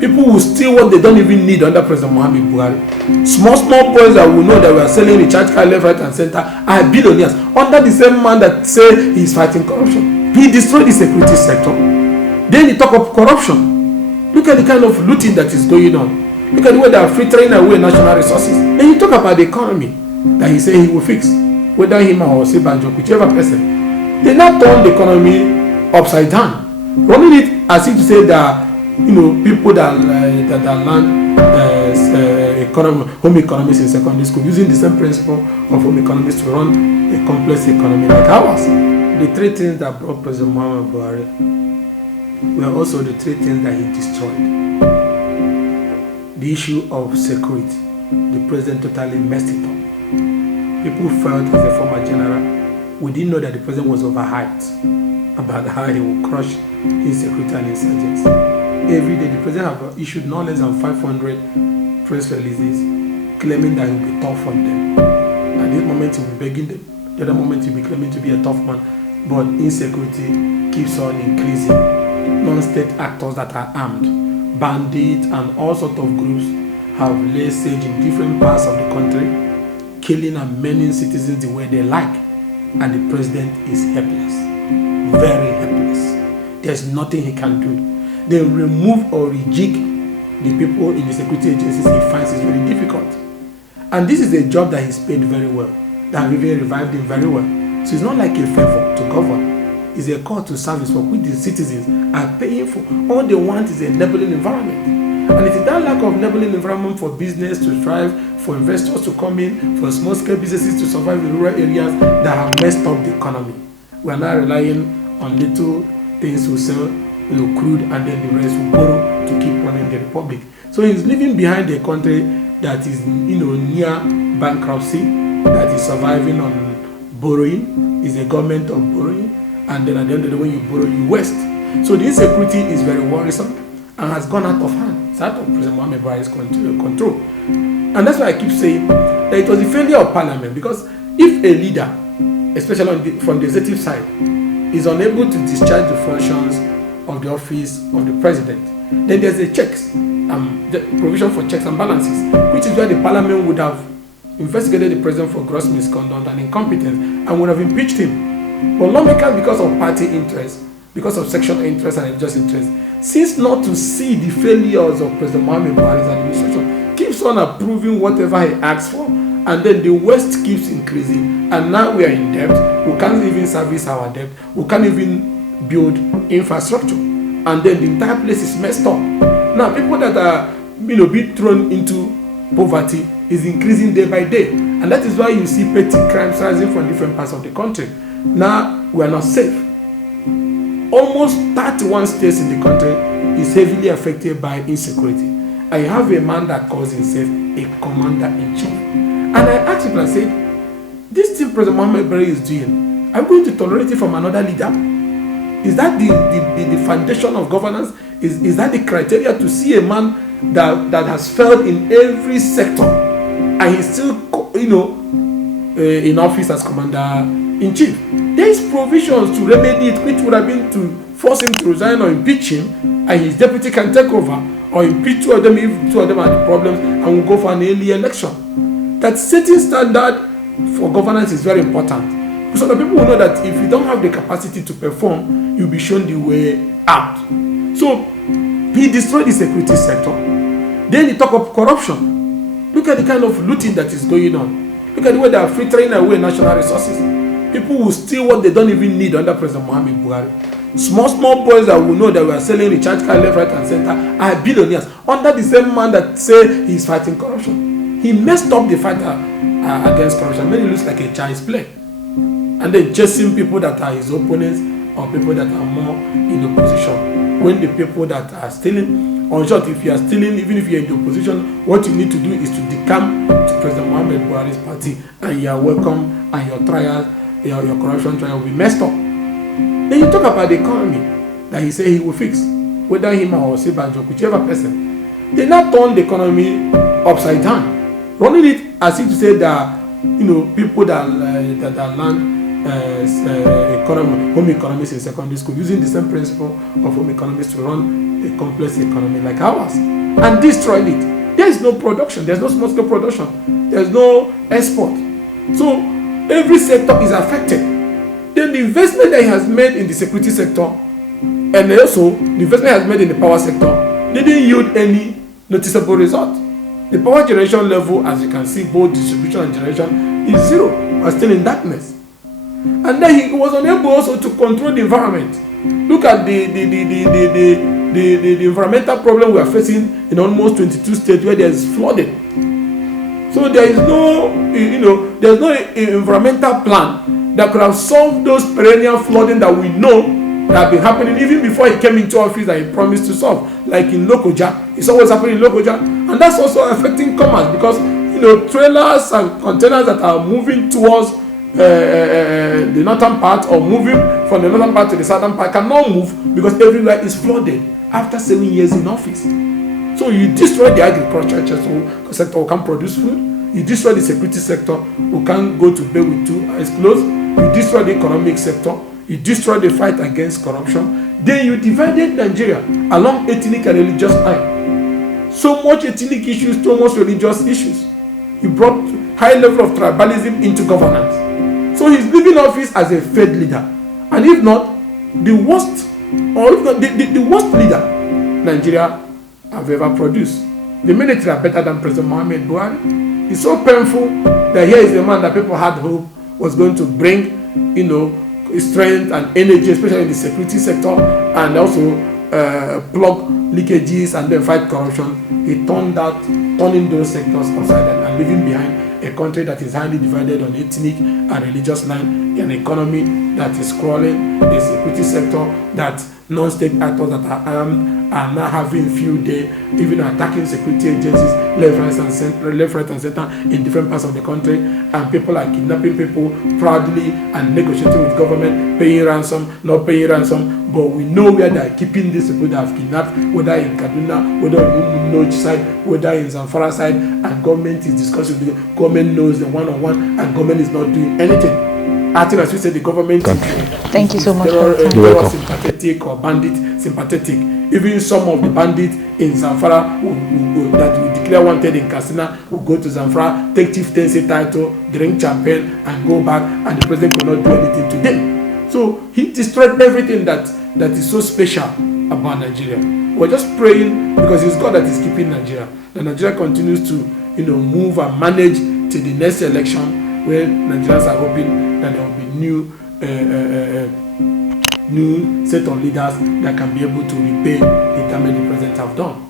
People will steal what they don't even need under President Muhammad Buhari. Small boys that will know that we are selling recharge card left, right, and center are billionaires under the same man that say he is fighting corruption. He destroyed the security sector. Then he talk of corruption. Look at the kind of looting that is going on. Look at the way they are filtering away national resources. Then you talk about the economy that he say he will fix, whether him or Sebanjo, whichever person. They now turn the economy upside down, running it as if to say that people that learn home economics in secondary school using the same principle of home economics to run a complex economy like ours. The three things that brought President Muhammad Buhari were also the three things that he destroyed. The issue of security, the president totally messed it up. People felt as a former general, we didn't know that the president was overhyped about how he would crush insecurity and insurgents. Every day, the president have issued no less than 500 press releases claiming that he will be tough on them. At this moment, he will be begging them. The other moment, he will be claiming to be a tough man. But insecurity keeps on increasing. Non-state actors that are armed, bandits, and all sorts of groups have laid siege in different parts of the country, killing and maiming citizens the way they like. And the president is helpless. Very helpless. There's nothing he can do. They remove or rejig the people in the security agencies he finds is very difficult. And this is a job that he's paid very well, that really revived him very well. So it's not like a favor to govern. It's a call to service for which the citizens are paying for. All they want is a enabling environment. And it is that lack of enabling environment for business to thrive, for investors to come in, for small-scale businesses to survive in rural areas that have messed up the economy. We are now relying on little things to sell, crude, and then the rest will borrow to keep running the republic. So he's leaving behind a country that is near bankruptcy, that is surviving on borrowing, is a government of borrowing, and then at the end of the day when you borrow you waste. So the insecurity is very worrisome and has gone out of hand. It's out of President Muhammad Buhari's control. And that's why I keep saying that it was the failure of parliament, because if a leader, especially from the executive side, is unable to discharge the functions of the office of the president, then there's a checks, the provision for checks and balances, which is where the parliament would have investigated the president for gross misconduct and incompetence and would have impeached him. But lawmakers, because of party interest, because of sectional interest and religious interest, seems not to see the failures of President Muhammad Buhari's administration, keeps on approving whatever he asks for, and then the waste keeps increasing, and now we are in debt. We can't even service our debt. We can't even build infrastructure, and then the entire place is messed up. Now people that are being thrown into poverty is increasing day by day, and that is why you see petty crimes rising from different parts of the country. Now we are not safe. Almost 31 states in the country is heavily affected by insecurity. I have a man that calls himself a commander-in-chief, and I asked him, I said, this thing President Muhammad Buhari is doing, are we going to tolerate it from another leader? Is that the foundation of governance? Is that the criteria to see a man that has failed in every sector and he's still in office as commander-in-chief? There is provisions to remedy it, which would have been to force him to resign or impeach him, and his deputy can take over, or impeach two of them if two of them are the problems, and we'll go for an early election. That setting standard for governance is very important, so that people will know that if you don't have the capacity to perform, you'll be shown the way out. So he destroyed the security sector. Then he talk of corruption. Look at the kind of looting that is going on. Look at the way they are filtering away national resources. People will steal what they don't even need under President Muhammad Buhari. Small boys that will know that we are selling recharge card left, right, and center are billionaires under the same man that say he's fighting corruption. He messed up the fight against corruption. Made it look like a child's play. And then chasing people that are his opponents or people that are more in opposition. When the people that are stealing, or in short, if you are stealing, even if you're in the opposition, what you need to do is to decamp to President Muhammad Buhari's party, and you are welcome, and your trial, your corruption trial will be messed up. Then you talk about the economy that he said he will fix, whether him or Sebanjo, whichever person. They now turn the economy upside down, running it as if to say that people that learn home economics in secondary school, using the same principle of home economics to run a complex economy like ours, and destroyed it. There is no production, there's no small scale production, there's no export. So every sector is affected. Then the investment that he has made in the security sector, and also the investment he has made in the power sector, didn't yield any noticeable result. The power generation level, as you can see, both distribution and generation, is zero. We're still in darkness. And then he was unable also to control the environment. Look at the environmental problem we are facing in almost 22 states where there is flooding. So there is no, there's no environmental plan that could have solved those perennial flooding that we know that have been happening even before he came into office that he promised to solve. Like in Lokoja, it's always happening in Lokoja, and that's also affecting commerce because trailers and containers that are moving towards the northern part or moving from the northern part to the southern part cannot move because everywhere is flooded after 7 years in office. So you destroy the agriculture sector who can produce food, you destroy the security sector who can go to bed with two eyes closed, you destroy the economic sector, you destroy the fight against corruption, then you divided Nigeria along ethnic and religious lines. So much ethnic issues, so much religious issues. You brought high level of tribalism into governance. So he's leaving office as a failed leader, and if not, the worst, or if not the worst leader Nigeria have ever produced. The military are better than President Muhammad Buhari. It's so painful that here is the man that people had hope was going to bring, strength and energy, especially in the security sector, and also plug leakages and then fight corruption. He turning those sectors upside down and leaving behind a country that is highly divided on ethnic and religious line, an economy that is crawling, a security sector that non-state actors that are armed are now having field day, even attacking security agencies left, right, and center in different parts of the country, and people are kidnapping people proudly and negotiating with government, paying ransom, not paying ransom. But we know where they are keeping these people that have kidnapped, whether in Kaduna, whether in Umunoj side, whether in Zamfara side, and government is discussing with the government knows the one-on-one, and government is not doing anything. I think, as we said, the government Thank you so much terror sympathetic or bandit sympathetic. Even some of the bandits in Zamfara that we declare wanted in Katsina will go to Zamfara, take chieftaincy title, drink champagne, and go back, and the president could not do anything to them. So he destroyed everything that is so special about Nigeria. We're just praying, because it's God that is keeping Nigeria, that Nigeria continues to move and manage to the next election, where Nigerians are hoping that there will be new set of leaders that can be able to repay the damage the president have done.